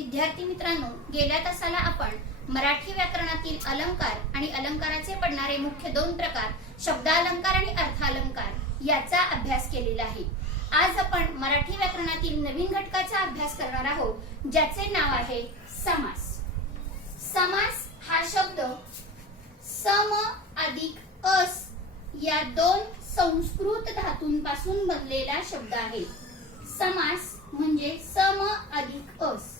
विद्यार्थी मित्रांनो, गेल्या तासाला आपण मराठी व्याकरणातील अलंकार आणि अलंकाराचे पडणारे मुख्य दोन प्रकार शब्दालंकार आणि अर्थालंकार याचा अभ्यास केलेला आहे। आज आपण मराठी व्याकरणातील नवीन घटकाचा अभ्यास करणार आहोत, ज्याचे नाव आहे समास। समास हा शब्द सम अधिक अस या दोन संस्कृत धातूंपासून बनलेला शब्द आहे। समास म्हणजे सम अधिक अस,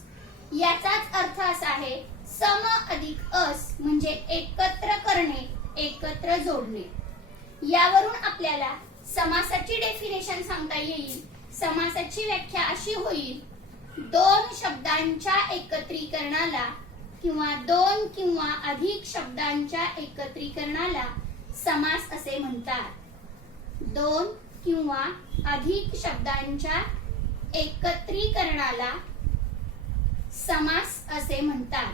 याचाच अर्थ असा आहे सम अधिक अस म्हणजे एकत्र करणे, एकत्र जोडणे। यावरून आपल्याला समासाची डेफिनेशन सांगता येईल। समासाची व्याख्या अशी होईल, दोन शब्दांच्या एकत्रीकरणाला किंवा दोन किंवा अधिक शब्दांच्या एकत्रीकरणाला समास असे म्हणतात। दोन किंवा अधिक शब्दांच्या एकत्रीकरणाला समास असे म्हणतात।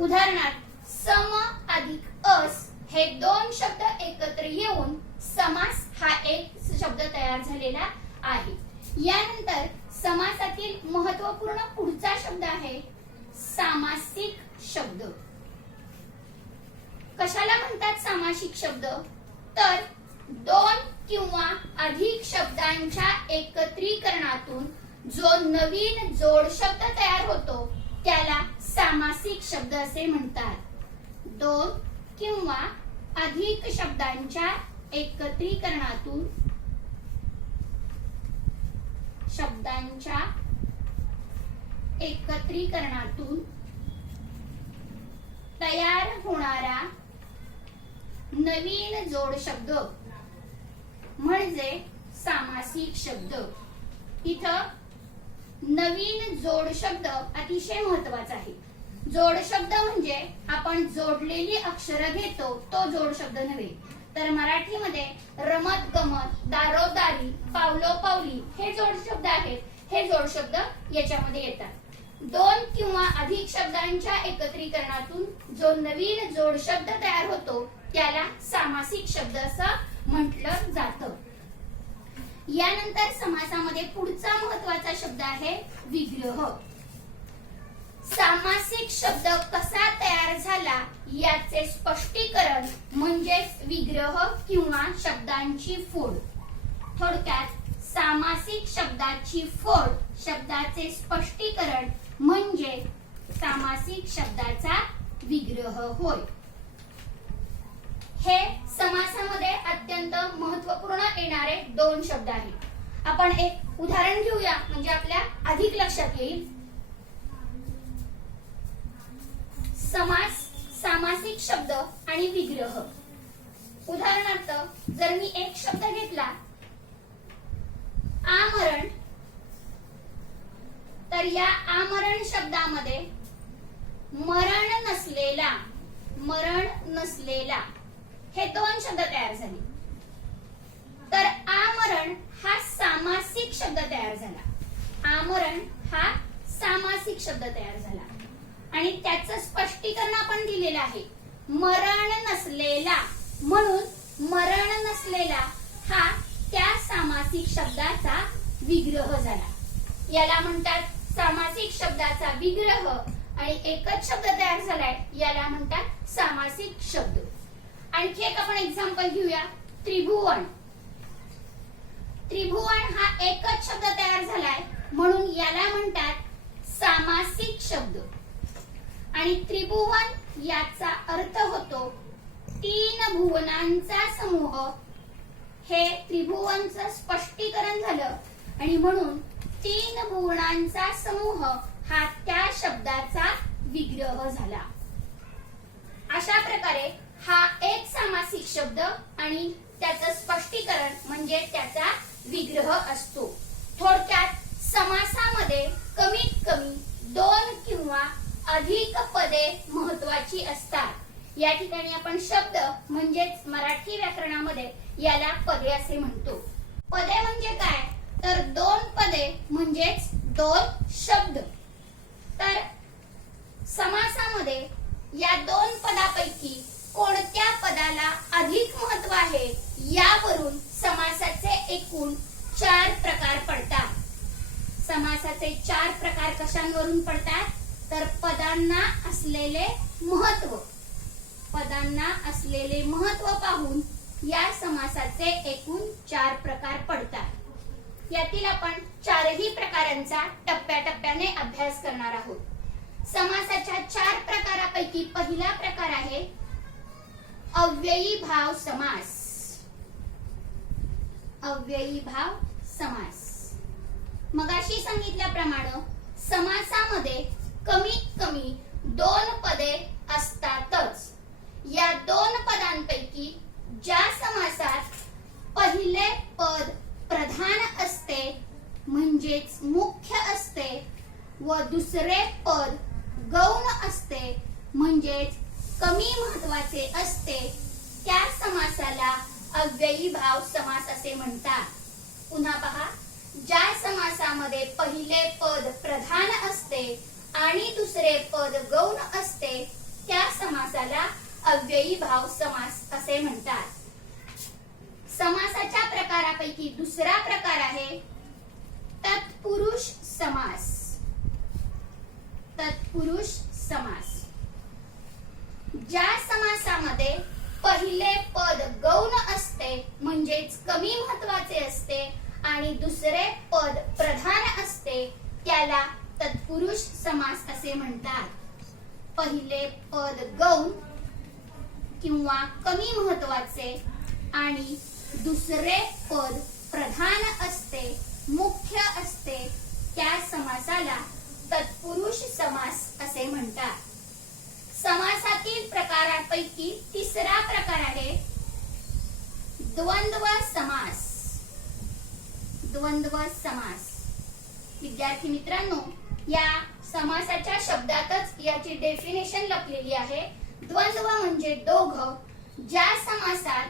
उदाहरणार्थ सम अधिक अस हे दोन शब्द एकत्र येऊन समास हा एक शब्द तयार झालेला आहे। यानंतर समासातील महत्त्वपूर्ण पुढचा शब्द आहे सामासिक शब्द। कशाला म्हणतात सामासिक शब्द? तर दोन किंवा अधिक शब्दांच्या एकत्रीकरणातून जो नवीन जोड शब्द तयार होतो त्याला सामासिक शब्द असे म्हणतात। दोन किंवा अधिक शब्दांच्या एकत्रीकरणातून तयार होणारा नवीन जोड शब्द म्हणजे सामासिक शब्द। इथं नवीन जोड शब्द अतिशय महत्त्वाचा आहे। जोड शब्द म्हणजे आपण जोडलेली अक्षर घेतो तो जोड शब्द नव्हे, तर मराठीमध्ये रमत गमत, दारोदारी, पावलोपावली हे जोड शब्द आहेत। हे जोड शब्द याच्यामध्ये येतात। दोन किंवा अधिक शब्दांच्या एकत्रीकरणातून जो नवीन जोड शब्द तयार होतो त्याला सामासिक शब्द असं म्हटलं जातं। यानंतर समासामध्ये पुढचा महत्त्वाचा शब्द आहे विग्रह। सामासिक शब्द कसा तयार झाला याचे स्पष्टीकरण म्हणजेच विग्रह किंवा शब्दांची फोड। थोडक्यात सामासिक शब्दाची फोड, शब्दाचे स्पष्टीकरण म्हणजे सामासिक शब्दाचा विग्रह होय। हे समासामध्ये अत्यंत महत्त्वपूर्ण येणारे दोन शब्द आहेत। आपण एक उदाहरण घेऊया म्हणजे आपल्या अधिक लक्षात येईल। समास, सामासिक शब्द आणि विग्रह। उदाहरणार्थ जर मी एक शब्द घेतला आमरण, तर या आमरण शब्दामध्ये मरण नसलेला हे दोन शब्द तयार झाले। तर आमरण हा सामासिक शब्द तयार झाला। आमरण हा सामासिक शब्द तयार झाला आणि त्याचं स्पष्टीकरण आपण दिलेलं आहे मरण नसलेला, म्हणून मरण नसलेला हा त्या सामासिक शब्दाचा विग्रह झाला। याला म्हणतात सामासिक शब्दाचा विग्रह आणि एकच शब्द तयार झालाय याला म्हणतात सामासिक शब्द। आणखी एक आपण एक्झाम्पल घेऊया, त्रिभुवन। त्रिभुवन हा एकच शब्द तयार झालाय म्हणून याला म्हणतात सामासिक शब्द। आणि त्रिभुवन याचा अर्थ होतो तीन भुवनांचा समूह। हे त्रिभुवनचं स्पष्टीकरण झालं आणि म्हणून तीन भुवनांचा समूह हा त्या शब्दाचा विग्रह झाला। अशा प्रकारे हा एक सामासिक शब्द आणि त्याचं स्पष्टीकरण म्हणजे त्याचा विग्रह असतो। थोडक्यात समासामध्ये कमीत कमी दोन किंवा अधिक पदे महत्त्वाची असतात। या ठिकाणी आपण शब्द म्हणजेच मराठी व्याकरणामध्ये याला पदे असे म्हणतो। पदे म्हणजे काय? तर दोन पदे म्हणजेच दोन शब्द। तर समासामध्ये या दोन पदापैकी कोणत्या पदाला अधिक महत्त्व आहे यावरून समासाचे एकूण 4 प्रकार पडतात। समासाचे 4 प्रकार कशांवरून पडतात तर पदांना असलेले महत्व पाहून या समासाचे एकूण 4 प्रकार पडतात। यातील आपण 4ही प्रकारांचा टप्प्याटप्प्याने अभ्यास करणार आहोत। समासाच्या 4 प्रकारापैकी पहिला प्रकार आहे अव्ययी भाव समास। अव्ययी भाव समास मगाशी सांगितल्याप्रमाणे समासामध्ये कमीत कमी 2 पदे असतातच। या 2 पदांपैकी ज्या समासात पहिले पद प्रधान असते म्हणजेच मुख्य असते व दुसरे पद गौण असते म्हणजेच कमी महत्वाचे असते त्या समासाला अव्ययी भाव समास असे म्हणतात। पुन्हा पहा, ज्या समासामध्ये पहिले पद प्रधान असते आणि दुसरे पद गौण असते त्या समासाला अव्ययी भाव समास असे म्हणतात। समासाच्या प्रकारापैकी दुसरा प्रकार आहे तत्पुरुष समास। तत्पुरुष समास ज्या समासामध्ये पहिले पद गौण असते म्हणजेच कमी महत्वाचे असते आणि दुसरे पद प्रधान असते त्याला तत्पुरुष समास असे म्हणतात। पहिले पद गौण किंवा कमी महत्वाचे आणि दुसरे पद प्रधान असते मुख्य असते त्या समासाला तत्पुरुष समास असे म्हणतात। समासातील प्रकारांपैकी तिसरा प्रकार आहे द्वंद्व समास। द्वंद्व समास विद्यार्थी मित्रांनो, या समासाच्या शब्दातच याची डेफिनेशन लपलेली आहे। द्वंद्व म्हणजे दोघं। ज्या समासात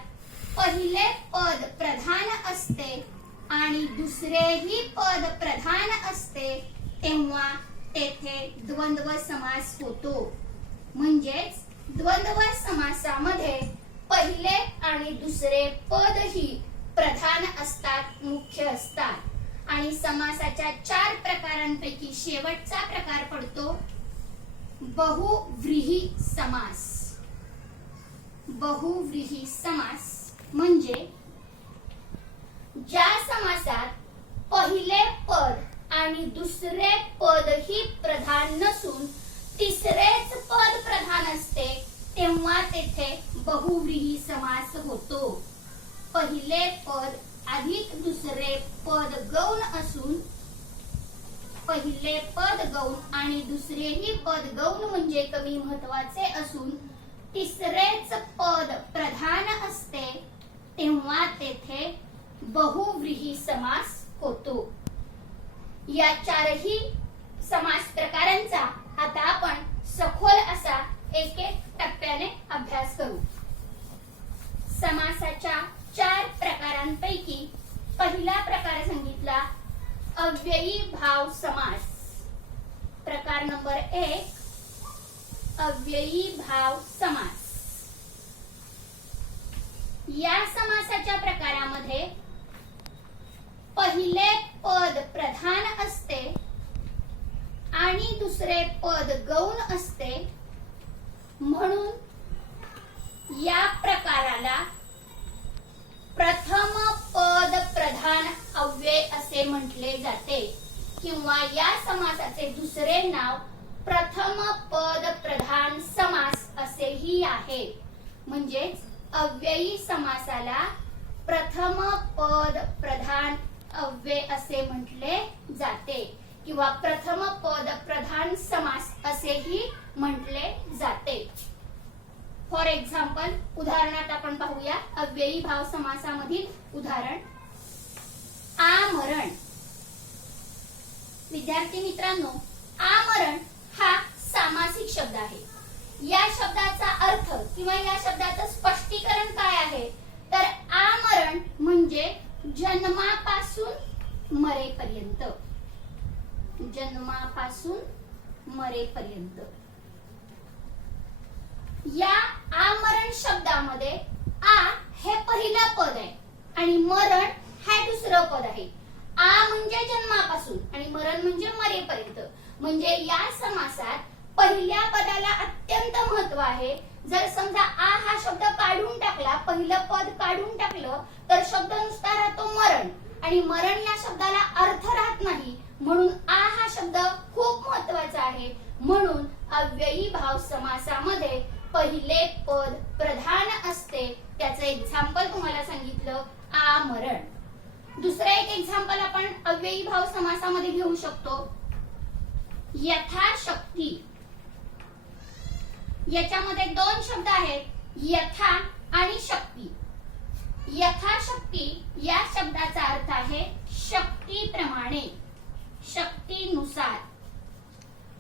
पहिले पद प्रधान असते आणि दुसरेही पद प्रधान असते तेव्हा तेथे द्वंद्व समास होतो। म्हणजेच द्वंद्व समासामध्ये पहिले आणि दुसरे पदही प्रधान असतात मुख्य असतात आणि समासाच्या 4 प्रकारांपैकी शेवटचा प्रकार पडतो बहुव्रीही समास। बहुव्रीही समास म्हणजे ज्या समासात पहिले पद आणि दुसरे पदही प्रधान नसून तिसरेच पद प्रधान असते तेव्हा तेथे बहुव्रीही समास होतो। पहिले पद अधिक दुसरे पद गौण असून पहिले पद गौण आणि दुसरेही पद गौण म्हणजे कमी महत्वाचे असून तिसरेच पद प्रधान असते तेव्हा तेथे बहुव्रीही समास होतो। या 4ही समास प्रकारांचा आता आपण सखोल असा एक टप्प्याने अभ्यास करू। समासाच्या 4 प्रकारांपैकी पहिला प्रकार सांगितला अव्ययी भाव समास। प्रकार नंबर 1 अव्ययी भाव समास। या समासाच्या प्रकारामध्ये पहिले पद प्रधान असते आणि दुसरे पद गौण असते म्हणून या प्रकाराला प्रथम पद प्रधान अव्यय असे म्हटले जाते किंवा या समासाचे दुसरे नाव प्रथम पद प्रधान समास असेही आहे। म्हणजेच अव्ययी समासाला प्रथम पद प्रधान अव्यय असे म्हटले जाते किंवा प्रथम पद प्रधान समास असेही म्हटले जाते। फॉर एक्झाम्पल उदाहरणात आपण पाहूया अव्ययी भाव समासामधील उदाहरण आमरण। विद्यार्थी मित्रांनो, आमरण हा सामासिक शब्द आहे। या शब्दाचा अर्थ किंवा या शब्दाचं स्पष्टीकरण काय आहे तर आमरण म्हणजे जन्मापासून मरेपर्यंत। जन्मापासून मरेपर्यंत या आमरण शब्दामध्ये आ हे पहिलं पद आहे आणि मरण हे दुसरं पद आहे। आ म्हणजे जन्मापासून आणि मरण म्हणजे मरेपर्यंत. म्हणजे या समासात पहिल्या पदाला अत्यंत महत्व आहे. जर समजा आ हा शब्द काढून टाकला, पहिलं पद काढून टाकलं, तर शब्द नुसता राहतो मरण, आणि मरण या शब्दाला अर्थ राहत नाही. म्हणून आ हा शब्द खूप महत्वाचा आहे. म्हणून अव्ययी भाव समासामध्ये पहिले पद प्रधान असते. त्याचं एक्झाम्पल तुम्हाला सांगितलं, आमरण. दुसरं एक एक्झाम्पल आपण अव्ययी भाव समासामध्ये घेऊ शकतो, यथाशक्ती. याच्यामध्ये दोन शब्द आहेत, यथा आणि शक्ती. यथाशक्ती या शब्दाचा अर्थ आहे शक्तीप्रमाणे, शक्तीनुसार.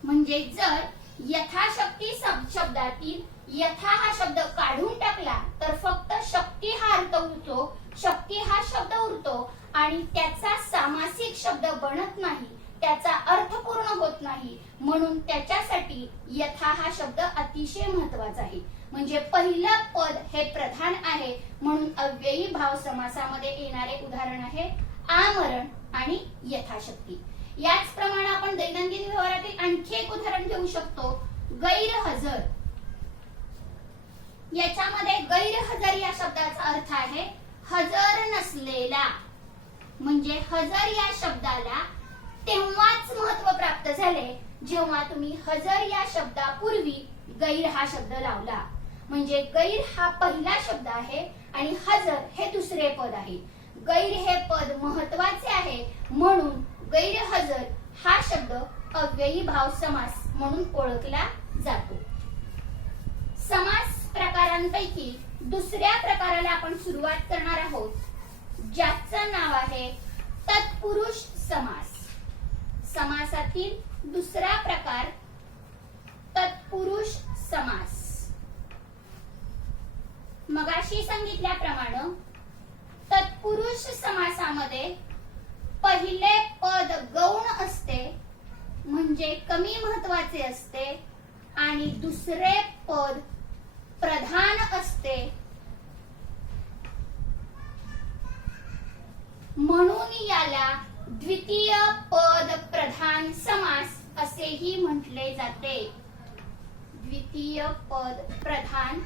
म्हणजे जर यथाशक्ती शब्दातील यथा हा शब्द काढून टाकला तर फक्त शक्ती हा अर्थ उरतो, शक्ती हा शब्द उरतो आणि त्याचा सामासिक शब्द बनत नाही, त्याचा अर्थ पूर्ण होत नाही. म्हणून त्याच्यासाठी यथा हा शब्द अतिशय महत्वाचा आहे. म्हणजे पहिलं पद हे प्रधान आहे. म्हणून अव्ययी भाव समासामध्ये येणारे उदाहरण आहे आमरण आणि यथाशक्ती. याचप्रमाणे आपण दैनंदिन व्यवहारातील आणखी एक उदाहरण घेऊ शकतो, गैरहजर. याच्यामध्ये गैरहजर या शब्दाचा अर्थ आहे हजर नसलेला. म्हणजे हजर या शब्दाला तेव्हाच महत्व प्राप्त झाले जेव्हा तुम्ही हजर या शब्दापूर्वी गैर हा शब्द लावला. म्हणजे गैर हा पहिला शब्द आहे आणि हजर हे दुसरे पद आहे. गैर हे पद महत्वाचे आहे, म्हणून गैरहजर हा शब्द अव्ययी भाव समास म्हणून ओळखला जातो. समास प्रकारांपैकी दुसऱ्या प्रकाराला आपण सुरुवात करणार आहोत, ज्याचं नाव आहे तत्पुरुष समास. समासातील दुसरा प्रकार तत्पुरुष समास. मगाशी सांगितल्याप्रमाणे तत्पुरुष समासामध्ये पहिले पद गौण असते, म्हणजे कमी महत्वाचे असते, आणि दुसरे पद प्रधान असते. म्हणून याला द्वितीय पद प्रधान समास असेही म्हटले जाते. द्वितीय पद प्रधान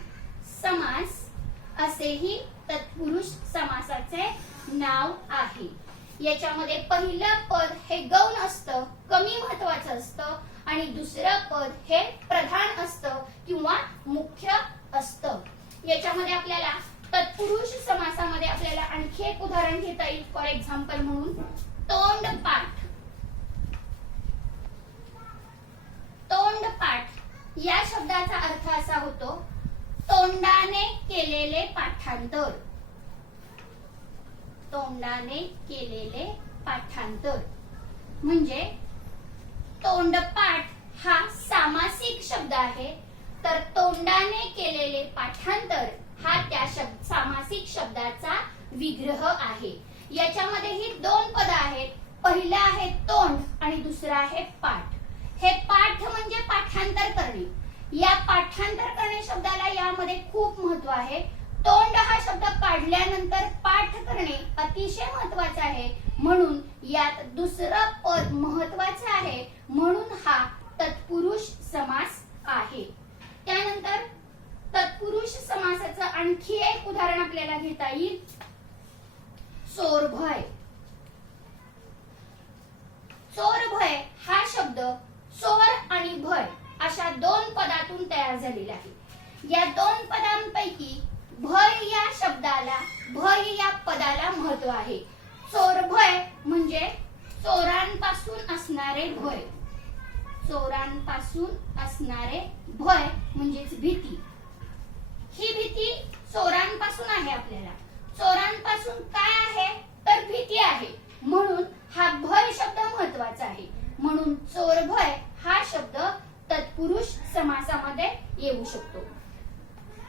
समास असेही तत्पुरुष समासाचे नाव आहे. याच्यामध्ये पहिलं पद हे गौण असतं, कमी महत्वाचं असतं, आणि दुसरं पद हे प्रधान असतं किंवा मुख्य असतं. याच्यामध्ये आपल्याला तत्पुरुष समासामध्ये आपल्याला आणखी एक उदाहरण घेता येईल. फॉर एक्झाम्पल म्हणून तोंडपाठ. तोंडपाठ या शब्दाचा अर्थ असा होतो तोंडाने केलेले पाठांतर. तोंडाने केलेले पाठांतर. म्हणजे तोंडपाठ हा सामासिक शब्द आहे, तर तोंडाने केलेले पाठांतर हा त्या सामासिक शब्दाचा विग्रह आहे. याच्यामध्ये ही दोन पद आहेत, पहिलं आहे तोंड आणि दुसरं आहे पाठ. हे पाठ म्हणजे पाठांतर करणे. या पाठांतर करणे शब्दाला यामध्ये खूप महत्व आहे. तोंड हा शब्द काढल्यानंतर पाठ करणे अतिशय महत्वाचे आहे, म्हणून यात दुसरं पद महत्वाचं आहे, म्हणून हा तत्पुरुष समास आहे. त्यानंतर तत्पुरुष समासाचं आणखी एक उदाहरण आपल्याला घेता येईल, चोरभय. चोरभय हा शब्द चोर आणि भय अशा दोन पदातून तयार झालेला आहे. या दोन पदांपैकी भय या शब्दाला, भय या पदाला महत्व आहे. चोरभय म्हणजे चोरांपासून असणारे भय. चोरांपासून असणारे भय म्हणजेच भीती. ही भीती चोरांपासून आहे. आपल्याला चोरांपासून काय आहे तर भीती आहे, म्हणून हा भय शब्द महत्वाचा आहे. म्हणून चोरभय हा शब्द तत्पुरुष समासामध्ये येऊ शकतो.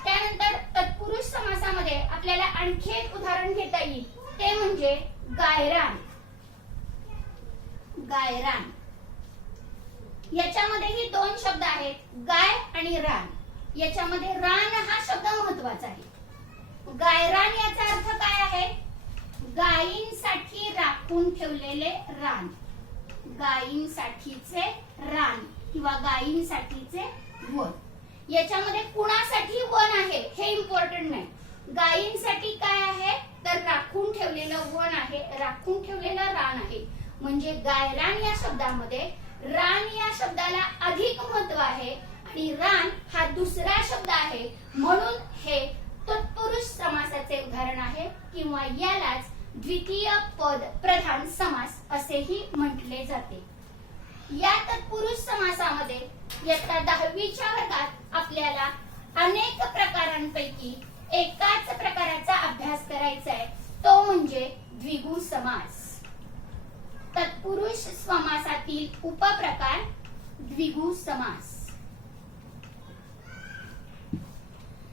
त्यानंतर तत्पुरुष समासामध्ये आपल्याला आणखी एक उदाहरण घेता येईल, ते म्हणजे गायरान. गायरान याच्यामध्ये ही दोन शब्द आहेत, गाय आणि रान. याच्यामध्ये रान हा शब्द महत्वाचा आहे. गायरान याचा अर्थ काय आहे? गायींसाठी राखून ठेवलेले रान, गायींसाठीचे रान किंवा गायींसाठीचे वन. याच्यामध्ये कुणासाठी वन आहे हे इम्पॉर्टंट नाही. गायींसाठी काय आहे तर राखून ठेवलेलं वन आहे, राखून ठेवलेलं रान आहे. म्हणजे गायरान या शब्दामध्ये रान या शब्दाला अधिक महत्व आहे आणि रान हा दुसरा शब्द आहे, म्हणून हे तत्पुरुष समासाचे उदाहरण आहे किंवा यालाच द्वितीय पद प्रधान समास असेही म्हटले जाते. या तत्पुरुष समासामध्ये इयत्ता 10वीच्या वर्गात आपल्याला अनेक प्रकारांपैकी एकाच प्रकाराचा अभ्यास करायचा आहे, तो म्हणजे द्विगु समास. तत्पुरुष समासातील उपप्रकार द्विगु समास.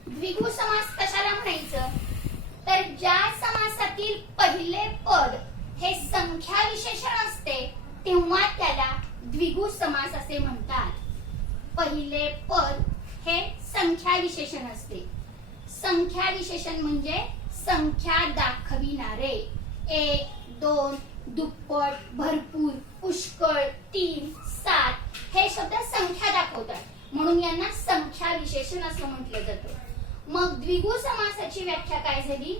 द्विगु समास कशाला म्हणायचं तर ज्या समासातील पहिले पद हे संख्या विशेषण असते तेव्हा त्याला द्विगु समास असे म्हणतात. पहिले पद हे संख्या विशेषण असते. संख्या विशेषण म्हणजे संख्या दाखविणारे. 1, 2, दुप्पट, भरपूर, पुष्कळ, 3, 7 हे शब्द संख्या दाखवतात, म्हणून यांना संख्या विशेषण असं म्हटलं जातं. मग द्विगु समासाची व्याख्या काय झाली?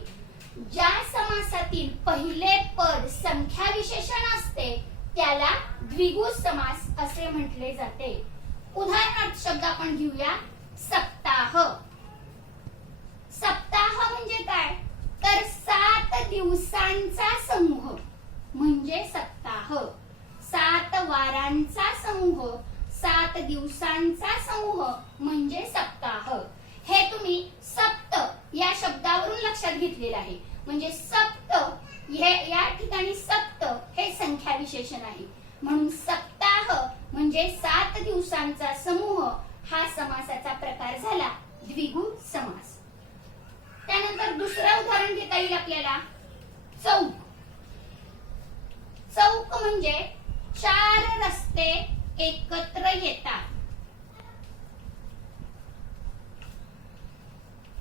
ज्या समासातील पहिले पद संख्या विशेषण असते त्याला द्विगु समास असे म्हटले जाते. उदाहरणार्थ शब्द आपण घेऊया. सप्ताह. सप्ताह म्हणजे काय तर 7 दिवसांचा समूह म्हणजे सप्ताह. 7 वारांचा समूह, 7 दिवसांचा समूह म्हणजे सप्ताह. हे तुम्ही सप्त या शब्दावरून लक्षात घेतलेलं आहे. म्हणजे सप्त या ठिकाणी सप्त हे संख्या विशेषण आहे, म्हणून सप्ताह म्हणजे 7 दिवसांचा समूह हा समासाचा प्रकार झाला द्विगु समास. त्यानंतर दुसरं उदाहरण घेता येईल आपल्याला. चौक. चौक म्हणजे 4 रस्ते एकत्र येतात.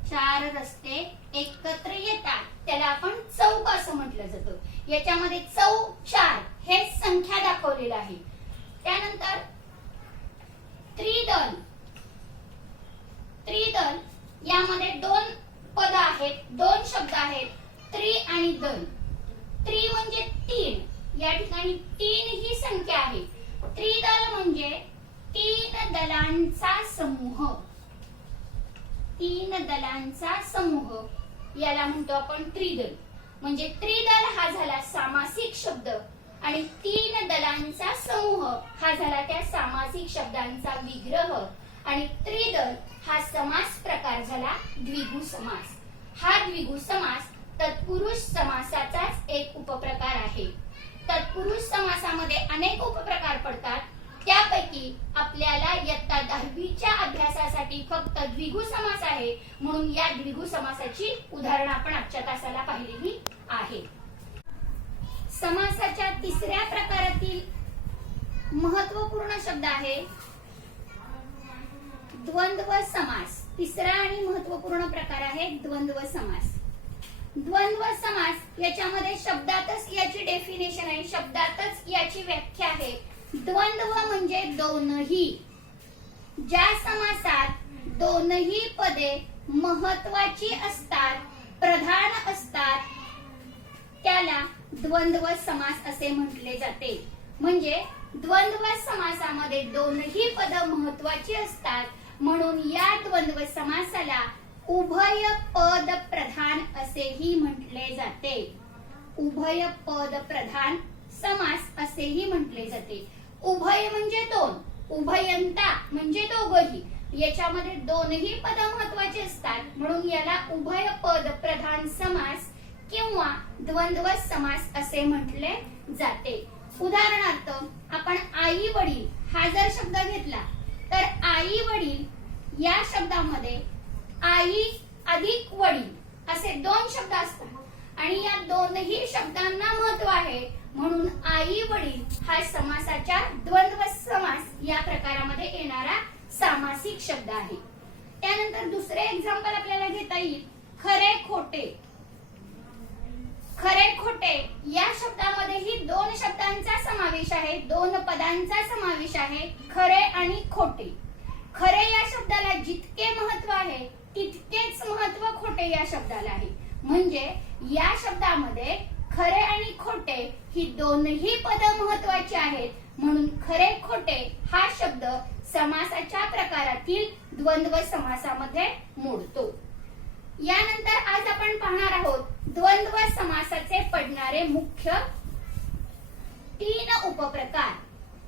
4 रस्ते एकत्र येतात त्याला आपण चौक असं म्हटलं जातं. याच्यामध्ये चौक 4 हे संख्या दाखवलेलं आहे. त्यानंतर त्रिदल. त्रिदल यामध्ये 2 पद आहेत, 2 शब्द आहेत, त्रि आणि दल. त्रि म्हणजे 3, या ठिकाणी 3 ही संख्या आहे. त्रिदल म्हणजे 3 दलांचा समूह. 3 दलांचा समूह याला म्हणतो आपण त्रिदल. म्हणजे त्रिदल हा झाला सामासिक शब्द आणि 3 दलांचा समूह हा झाला त्या सामासिक शब्दांचा विग्रह आणि त्रिदल हा समास प्रकार झाला द्विगु समास. हा द्विगु समास तत्पुरुष समासाचाच एक उपप्रकार आहे. तत्पुरुष समासामध्ये अनेक उपप्रकार पडतात, त्यापैकी आपल्याला इयत्ता 10वीच्या अभ्यासासाठी फक्त द्विगु समास आहे, म्हणून या द्विगु समासाची उदाहरणं आपण आजच्या तासाला पाहिलेली आहेत. समासाच्या तिसऱ्या प्रकारातील महत्वपूर्ण शब्द आहे द्वंद्व समास. तिसरा आणि महत्वपूर्ण प्रकार आहे द्वंद्व समास. द्वंद्व समास याच्यामध्ये शब्दातच याची डेफिनेशन आहे, शब्दातच याची व्याख्या आहे. द्वंद्व म्हणजे दोनही. ज्या समासात दोनही पदे महत्वाची असतात, प्रधान असतात, त्याला द्वंद्व समास असे म्हटले जाते. म्हणजे द्वंद्व समासामध्ये दोनही पद महत्वाची असतात, म्हणून या द्वंद्व समासाला उभय पद प्रधान असेही म्हटले जाते. उभय पद प्रधान समास असेही म्हटले जाते. उभय म्हणजे 2, उभयंता म्हणजे दोघही. याच्यामध्ये दोनही पद महत्वाचे असतात, म्हणून याला उभय पद प्रधान समास किंवा द्वंद्व समास असे म्हटले जाते. उदाहरणार्थ आपण आई वडील हा जर शब्द घेतला तर आई वडील या शब्दामध्ये आई अधिक वडील असे 2 शब्द असतात आणि या दोनही शब्दांना महत्व आहे, म्हणून आई वडील हा समासाच्या द्वंद्व समास या प्रकारामध्ये येणारा सामासिक शब्द आहे. त्यानंतर दुसरे एक्झाम्पल आपल्याला घेता येईल खरे खोटे. खरे खोटे खोटे या शब्दामध्येही दोन शब्दांचा समावेश आहे, दोन पदांचा समावेश आहे, खरे आणि खोटे. खरे या शब्दाला जितके महत्व आहे तितकेच महत्व खोटे या शब्दाला आहे. म्हणजे या शब्दामध्ये खरे आणि खोटे ही दोनही पद महत्वाची आहेत, म्हणून खरे खोटे हा शब्द समासाच्या प्रकारातील द्वंद्व समासामध्ये मोडतो. यानंतर आज आपण पाहणार आहोत द्वंद्व समासाचे पडणारे मुख्य 3 उपप्रकार.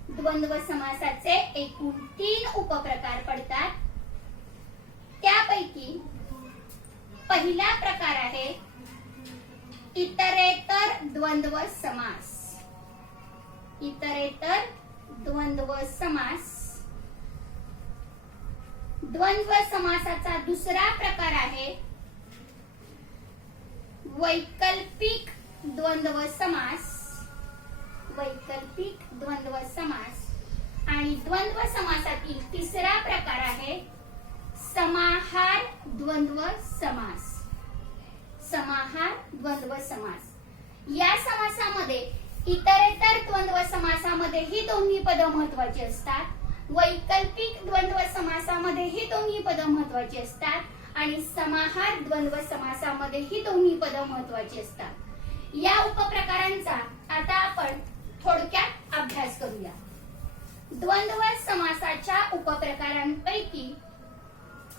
द्वंद्व समासाचे एकूण 3 उपप्रकार पडतात. त्यापैकी पहिला प्रकार आहे इतरेतर द्वंद्व समास. इतरेतर द्वंद्व समास. द्वंद्व समासाचा दुसरा प्रकार आहे वैकल्पिक द्वंद्व समास. वैकल्पिक द्वंद्व समास. आणि द्वंद्व समासातील तिसरा प्रकार आहे समाहार द्वंद्व समास. समाहार द्वंद्व समास. या समासामध्ये इतरेतर द्वंद्व समासामध्ये ही दोन्ही पद महत्वाची असतात, वैकल्पिक द्वंद्व समासामध्ये ही दोन्ही पद महत्वाची असतात आणि समाहार द्वंद्व समासामध्ये ही दोन्ही पद महत्वाची असतात. या उपप्रकारांचा आता आपण थोडक्यात अभ्यास करूया. द्वंद्व समासाच्या उपप्रकारांपैकी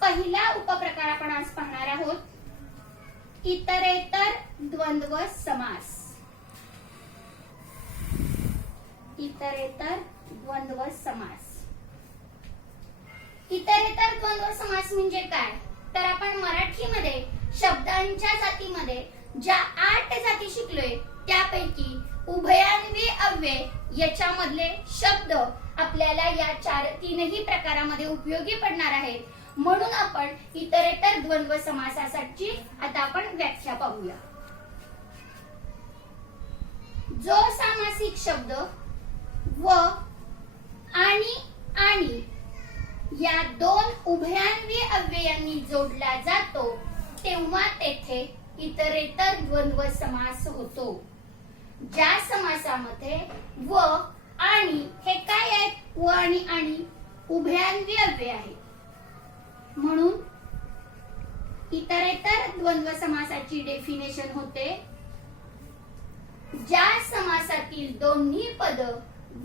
पहिला उपप्रकार आपण आज पाहणार आहोत इतरेतर द्वंद्व समास. इतरेतर द्वंद्व समास. इतरेतर द्वंद्व समास म्हणजे काय? तर आपण मराठीमध्ये शब्दांच्या जातीमध्ये ज्या 8 जाती शिकलोय त्यापैकी उभयान्वी अव्यय याच्यामधले शब्द आपल्याला या तीनही प्रकारामध्ये उपयोगी पडणार आहेत, म्हणून आपण इतरेतर द्वंद्व समासाची आता आपण व्याख्या पाहूया. जो सामासिक शब्द व आणि या दोन उभयान्वी अव्ययांनी जोडला जातो तेव्हा तेथे इतरेतर द्वंद्व समास होतो. ज्या समासामध्ये व आणि हे काय आहेत? व आणि उभयान्वी अव्यय आहे, म्हणून इतरेतर द्वंद्व समासाची डेफिनेशन होते ज्या समासातील दोन्ही पद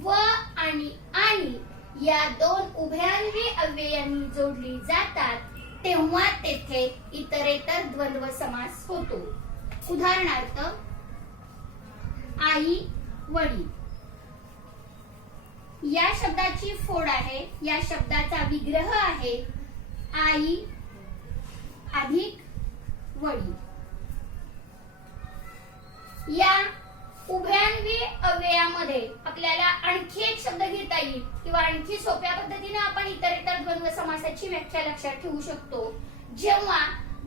व आणि या दोन उभयान्वी अव्ययांनी जोडली जातात तेव्हा तेथे इतरेतर द्वंद्व समास होतो. उदाहरणार्थ आई वडील या शब्दाची फोड आहे, या शब्दाचा विग्रह आहे आई अधिक वडील. या उभयान्वी अव्ययामध्ये आपल्याला आणखी एक शब्द घेता येईल किंवा आणखी सोप्या पद्धतीने आपण इतरेतर द्वंद्व समासाची व्याख्या लक्षात ठेवू शकतो. जेव्हा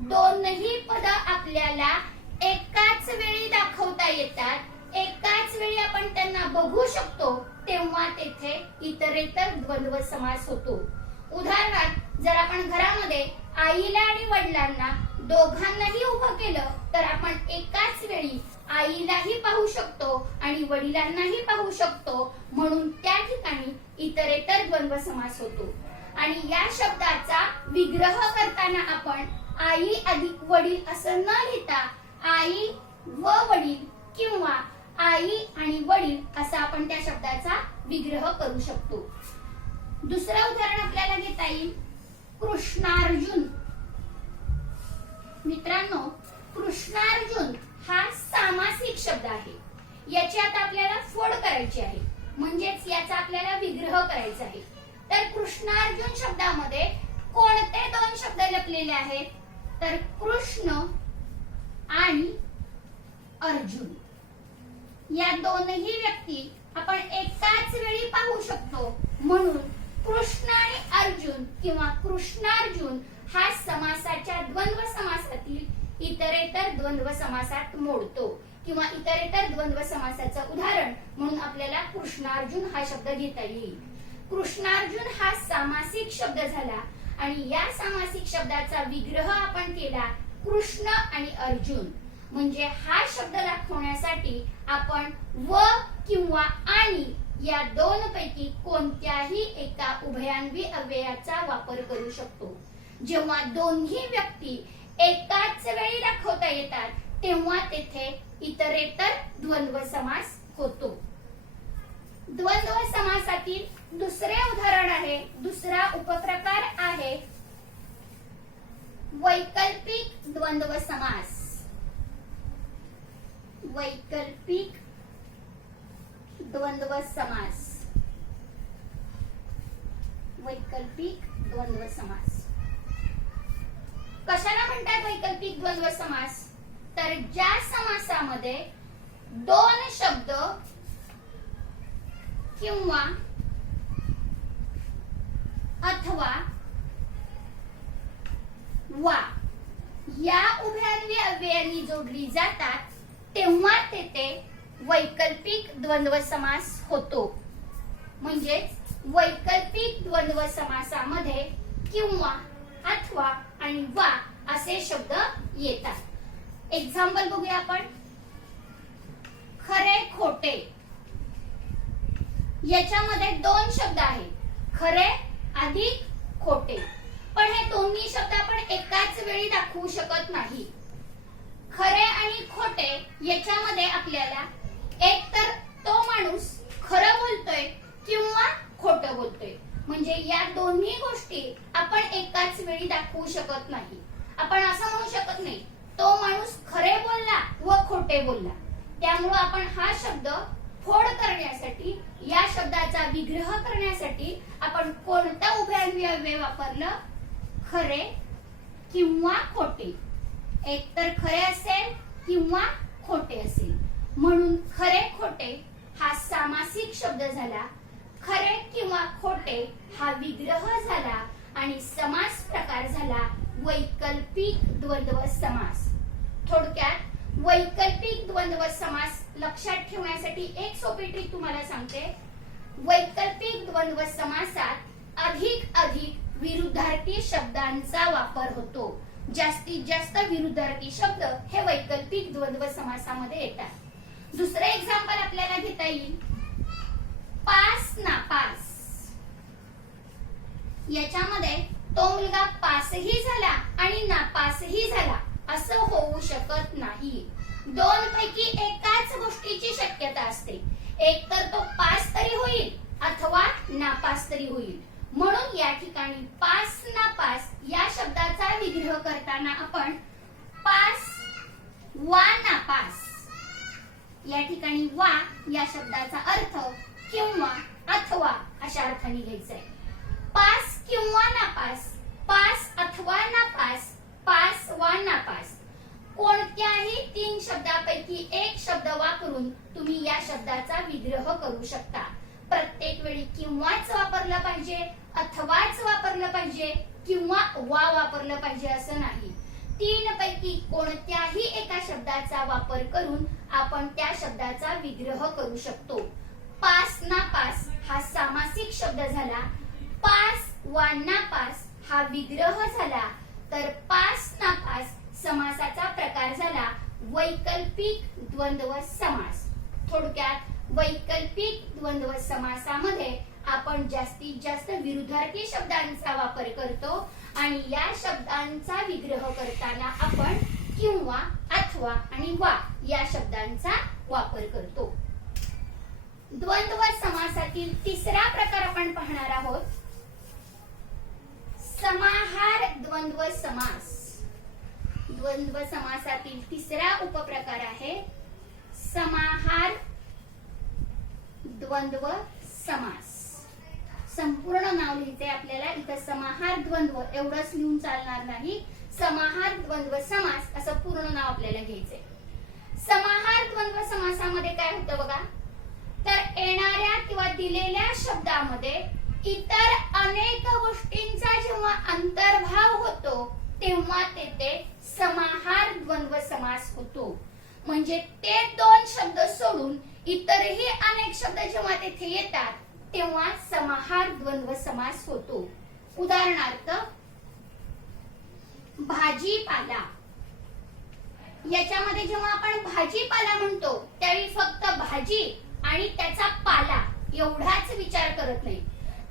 दोनही पद आपल्याला एकाच वेळी दाखवता येतात, एकाच वेळी आपण त्यांना बघू शकतो तेव्हा तेथे इतरेतर द्वंद्व समास होतो. उदाहरणार्थ जर आपण घरामध्ये आईला आणि वडिलांना दोघांनाही उभं केलं तर आपण एकाच वेळी आईलाही पाहू शकतो आणि वडिलांनाही पाहू शकतो, म्हणून त्या ठिकाणी इतरेतर द्वंद्व समास होतो. आणि या शब्दाचा विग्रह करताना आपण आई अधिक वडील असं न लिहिता आई व वडील किंवा आई आणि वडील असा आपण त्या शब्दाचा विग्रह करू शकतो. दुसरं उदाहरण आपल्याला घेता येईल कृष्णार्जुन. मित्रांनो, कृष्णार्जुन हा सामासिक शब्द आहे. याची आता आपल्याला फोड करायची आहे, म्हणजेच याचा आपल्याला विग्रह करायचा आहे. तर कृष्णार्जुन शब्दामध्ये कोणते दोन शब्द लपलेले आहेत? तर कृष्ण आणि अर्जुन या दोनही व्यक्ती आपण एकाच वेळी पाहू शकतो, म्हणून कृष्ण आणि अर्जुन किंवा कृष्णार्जुन हा समासाच्या द्वंद्व समासातील इतरेतर द्वंद्व समासात मोडतो किंवा इतरेतर द्वंद्व समासाचं उदाहरण म्हणून आपल्याला कृष्णार्जुन हा शब्द घेता येईल. कृष्णार्जुन हा सामासिक शब्द झाला आणि या सामासिक शब्दाचा विग्रह आपण केला कृष्ण आणि अर्जुन. म्हणजे हा शब्द दाखवण्यासाठी आपण व किंवा आणि या दोन पैकी कोणत्याही एका उभयान्वी अव्ययाचा वापर करू शकतो. जेव्हा दोन्ही व्यक्ती एकाच वेळी दाखवता येतात तेव्हा तेथे इतरेतर द्वंद्व समास होतो. द्वंद्व समासातील दुसरे उदाहरण आहे, दुसरा उपप्रकार आहे वैकल्पिक द्वंद्व समास. वैकल्पिक द्वंद्व समास. वैकल्पिक द्वंद्व समास कशाला म्हणतात वैकल्पिक द्वंद्व समास? तर ज्या समासामध्ये दोन शब्द किंवा अथवा वा या उभयान्वी अव्ययांनी जोडली जातात तेव्हा तेथे वैकल्पिक द्वंद्व समास होतो. म्हणजे वैकल्पिक द्वंद्व समासामध्ये किंवा अथवा आणि वा असे शब्द येतात. एक्झाम्पल बघूया आपण. खरे खोटे याच्यामध्ये दोन शब्द आहेत, खरे अधिक खोटे. पण हे दोन्ही शब्द आपण एकाच वेळी दाखवू शकत नाही. खरे आणि खोटे याच्यामध्ये आपल्याला एक तर तो माणूस खरं बोलतोय किंवा खोटं बोलतोय, म्हणजे या दोन्ही गोष्टी आपण एकाच वेळी दाखवू शकत नाही. आपण असं म्हणू शकत नाही तो माणूस खरे बोलला व खोटे बोलला. त्यामुळे आपण हा शब्द फोड करण्यासाठी, या शब्दाचा विग्रह करण्यासाठी आपण कोणता उभयान्वी अव्यय वापरलं? खरे किंवा खोटे. एक तर खरे असेल किंवा खोटे असेल, म्हणून खरे खोटे हा सामासिक शब्द झाला, खरे किंवा खोटे हा विग्रह झाला आणि समास प्रकार झाला वैकल्पिक द्वंद्व समास. थोडक्यात वैकल्पिक द्वंद्व समास लक्षात ठेवण्यासाठी एक सोपी ट्रिक तुम्हाला सांगते. वैकल्पिक द्वंद्व समासात अधिक विरुद्धार्थी शब्दांचा वापर होतो. जास्तीत जास्त विरुद्धार्थी शब्द हे वैकल्पिक द्वंद्व समासामध्ये येतात. दुसरे एक्झाम्पल आपल्याला घेता येईल. पास नापास. याच्यामध्ये तो मुलगा पासही झाला आणि नापासही झाला असं होऊ शकत नाही. दोन पैकी एकाच गोष्टीची शक्यता असते. एक तर तो पास तरी होईल अथवा नापास तरी होईल. म्हणून या ठिकाणी पास नापास या शब्दाचा विग्रह करताना आपण पास वा नापास, या ठिकाणी वा या शब्दाचा अर्थ किंवा अथवा अशा अर्थाने घ्यायचा आहे. पास किंवा नापास, पास अथवा नापास, पास वा नापास, कोणत्याही तीन शब्दापैकी एक शब्द वापरून तुम्ही या शब्दाचा विग्रह करू शकता. प्रत्येक वेळी किंवाच वापरलं पाहिजे, अथवाच वापरलं पाहिजे किंवा वा वापरलं पाहिजे असं नाही. तीन पैकी कोणत्याही एका शब्दाचा वापर करून आपण त्या शब्दाचा विग्रह करू शकतो. पास नापास हा सामासिक शब्द झाला, पास वा नापास हा विग्रह झाला, तर पास नापास समासाचा प्रकार झाला वैकल्पिक द्वंद्व समास. थोडक्यात वैकल्पिक द्वंद्व समासामध्ये आपण जास्तीत जास्त विरुद्धार्थी शब्दांचा वापर करतो आणि या शब्दांचा विग्रह करताना आपण किंवा अथवा आणि वा या शब्दांचा वापर करतो. द्वंद्व समासातील तिसरा प्रकार आपण पाहणार आहोत, समाहार द्वंद्व समास. द्वंद्व समासातील तिसरा उपप्रकार आहे समाहार द्वंद्व समास. संपूर्ण नाव लिहायचे आपल्याला. इथं समाहार द्वंद्व एवढंच लिहून चालणार नाही, समाहार द्वंद्व समास असं पूर्ण नाव आपल्याला घ्यायचंय. समाहार द्वंद्व समासामध्ये काय होतं बघा, तर येणाऱ्या किंवा दिलेल्या शब्दामध्ये इतर अनेक गोष्टींचा जेव्हा अंतर्भाव होतो तेव्हा तेथे समाहार द्वंद्व समास होतो. म्हणजे ते दोन शब्द सोडून इतरही अनेक शब्द जेव्हा तेथे येतात तेव्हा समाहार द्वंद्व समास होतो. उदाहरणार्थ भाजीपाला. याच्यामध्ये जेव्हा आपण भाजीपाला म्हणतो त्यावेळी फक्त भाजी आणि त्याचा पाला एवढाच विचार करत नाही,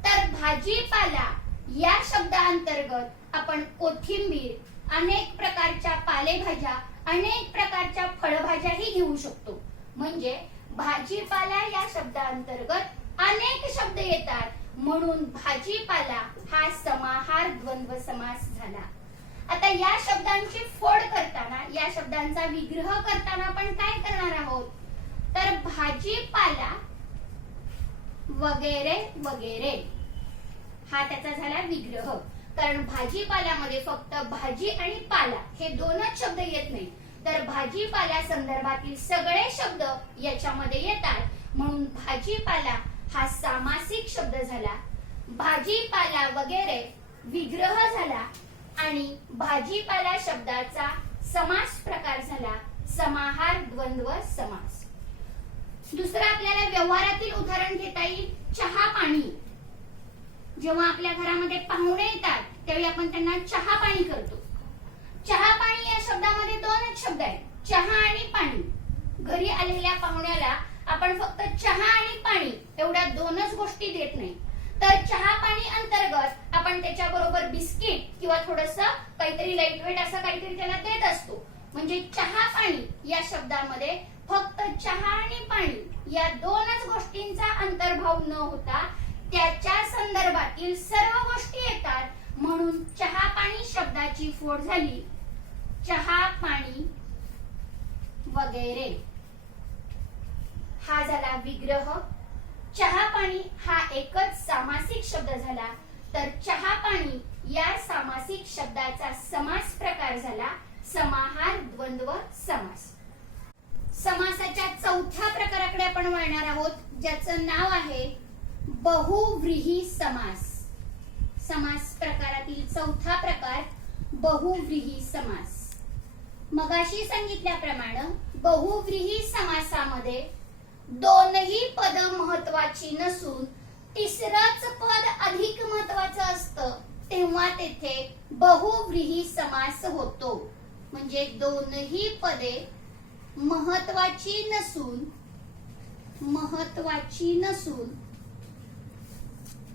तर भाजीपाला या शब्दांतर्गत आपण कोथिंबीर, अनेक प्रकारच्या पालेभाज्या, अनेक प्रकारच्या फळभाज्याही घेऊ शकतो. म्हणजे भाजीपाला या शब्दांतर्गत अनेक शब्द येतात, म्हणून भाजीपाला हा समाहार द्वंद्व समास झाला. आता या शब्दांची फोड करताना, या शब्दांचा विग्रह करताना आपण काय करणार आहोत, तर भाजीपाला वगैरे वगैरे हा त्याचा झाला विग्रह. कारण भाजीपाल्यामध्ये फक्त भाजी आणि पाला हे दोनच शब्द येत नाही, तर भाजीपाल्या संदर्भातील सगळे शब्द याच्यामध्ये येतात, म्हणून भाजीपाला हा सामासिक शब्द झाला. भाजीपाला वगैरे विग्रह झाला आणि भाजीपाला शब्दाचा समास प्रकार झाला समाहार द्वंद्व समास. दुसरं आपल्याला व्यवहारातील उदाहरण घेता येईल, चहा पाणी. जेव्हा आपल्या घरामध्ये पाहुणे येतात त्यावेळी आपण त्यांना चहा पाणी करतो. चहा पाणी या शब्दामध्ये दोनच शब्द आहेत, चहा आणि पाणी. घरी आलेल्या पाहुण्याला आपण फक्त चहा आणि पाणी एवढ्या दोनच गोष्टी देत नाही, तर चहा पाणी अंतर्गत आपण त्याच्या बरोबर बिस्किट किंवा थोडस काहीतरी लाईटवेट असं काहीतरी त्याला देत असतो. म्हणजे चहा पाणी या शब्दामध्ये फक्त चहा आणि पाणी या दोनच गोष्टींचा अंतर्भाव न होता त्याच्या संदर्भातील सर्व गोष्टी येतात, म्हणून चहा पाणी शब्दाची फोड झाली चहा पाणी वगैरे. हा झाला विग्रह. चहा पाणी हा एकच सामासिक शब्द झाला, तर चहा पाणी या सामासिक शब्दाचा समास प्रकार झाला समाहार द्वंद्व समास. समासाच्या चौथ्या प्रकाराकडे आपण वळणार आहोत, ज्याचं नाव आहे बहुव्रीही समास. समास प्रकारातील चौथा प्रकार बहुव्रीही समास. मगाशी सांगितल्याप्रमाणे बहुव्रीही समासामध्ये दोनही पद महत्वाची नसून तिसरंच पद अधिक महत्वाचं असतं, तेव्हा तेथे बहुव्रीही समास होतो. म्हणजे दोनही पदे महत्वाची नसून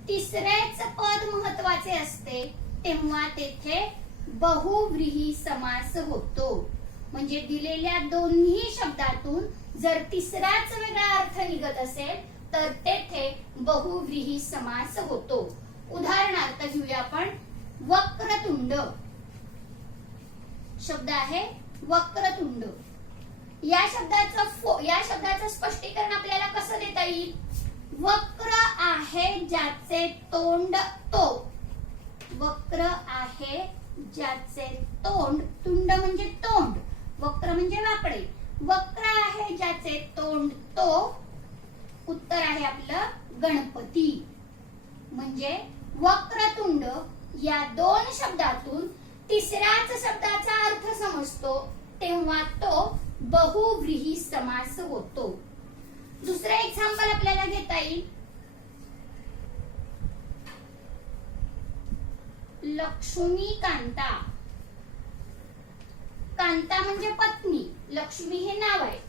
तिसरेच पद महत्वाचे असते, तेव्हा तेथे बहुव्रीही समास होतो. म्हणजे दिलेल्या दोन्ही शब्दातून जर तिसराच वेगळा अर्थ निघत असेल तर तेथे बहुव्रीही समास होतो. उदाहरणार्थ घेऊया आपण, वक्रतुंड शब्द आहे वक्रतुंड. या शब्दाचं स्पष्टीकरण आपल्याला कसं देता येईल, वक्र आहे ज्याचे तोंड तो. वक्र आहे ज्याचे तोंड, तुंड म्हणजे तोंड, वक्र म्हणजे वाकडे. वक्र आहे ज्याचे तोंड तो. उत्तर आहे आपलं गणपती. म्हणजे वक्रतुंड या दोन शब्दातून तिसऱ्याच शब्दाचा अर्थ समजतो, तेव्हा तो बहुव्रीही समास होतो. दुसरं एक्झाम्पल आपल्याला घेता येईल, लक्ष्मी कांता. कांता म्हणजे पत्नी, लक्ष्मी हे नाव आहे.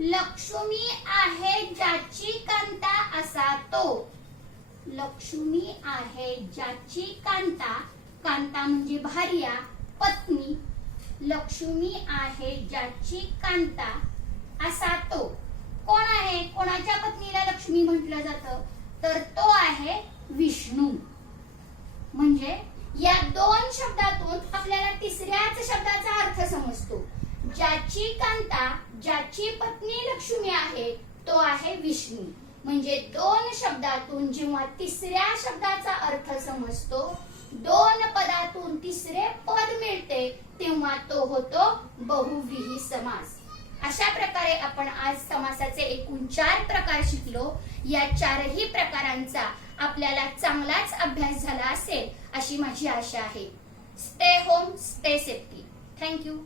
लक्ष्मी आहे ज्याची कांता असा तो. लक्ष्मी आहे ज्याची कांता, कांता म्हणजे भार्या, पत्नी. लक्ष्मी आहे ज्याची कांता असा तो. कोण आहे, कोणाच्या पत्नीला लक्ष्मी म्हटलं जातं, तर तो आहे विष्णू. म्हणजे या दोन शब्दातून आपल्याला तिसऱ्याच शब्दाचा अर्थ समजतो. ज्याची कांता, ज्याची पत्नी लक्ष्मी आहे, तो आहे विष्णू. म्हणजे दोन शब्दातून जेव्हा तिसऱ्या शब्दाचा अर्थ समजतो, दोन पदातून तिसरे पद मिळते, तेव्हा तो होतो बहुव्रीही समास. अशा प्रकारे आपण आज समासाचे एकूण 4 प्रकार शिकलो. या 4ही प्रकारांचा आपल्याला चांगलाच अभ्यास झाला असेल अशी माझी आशा आहे. Stay home, stay safety. Thank you.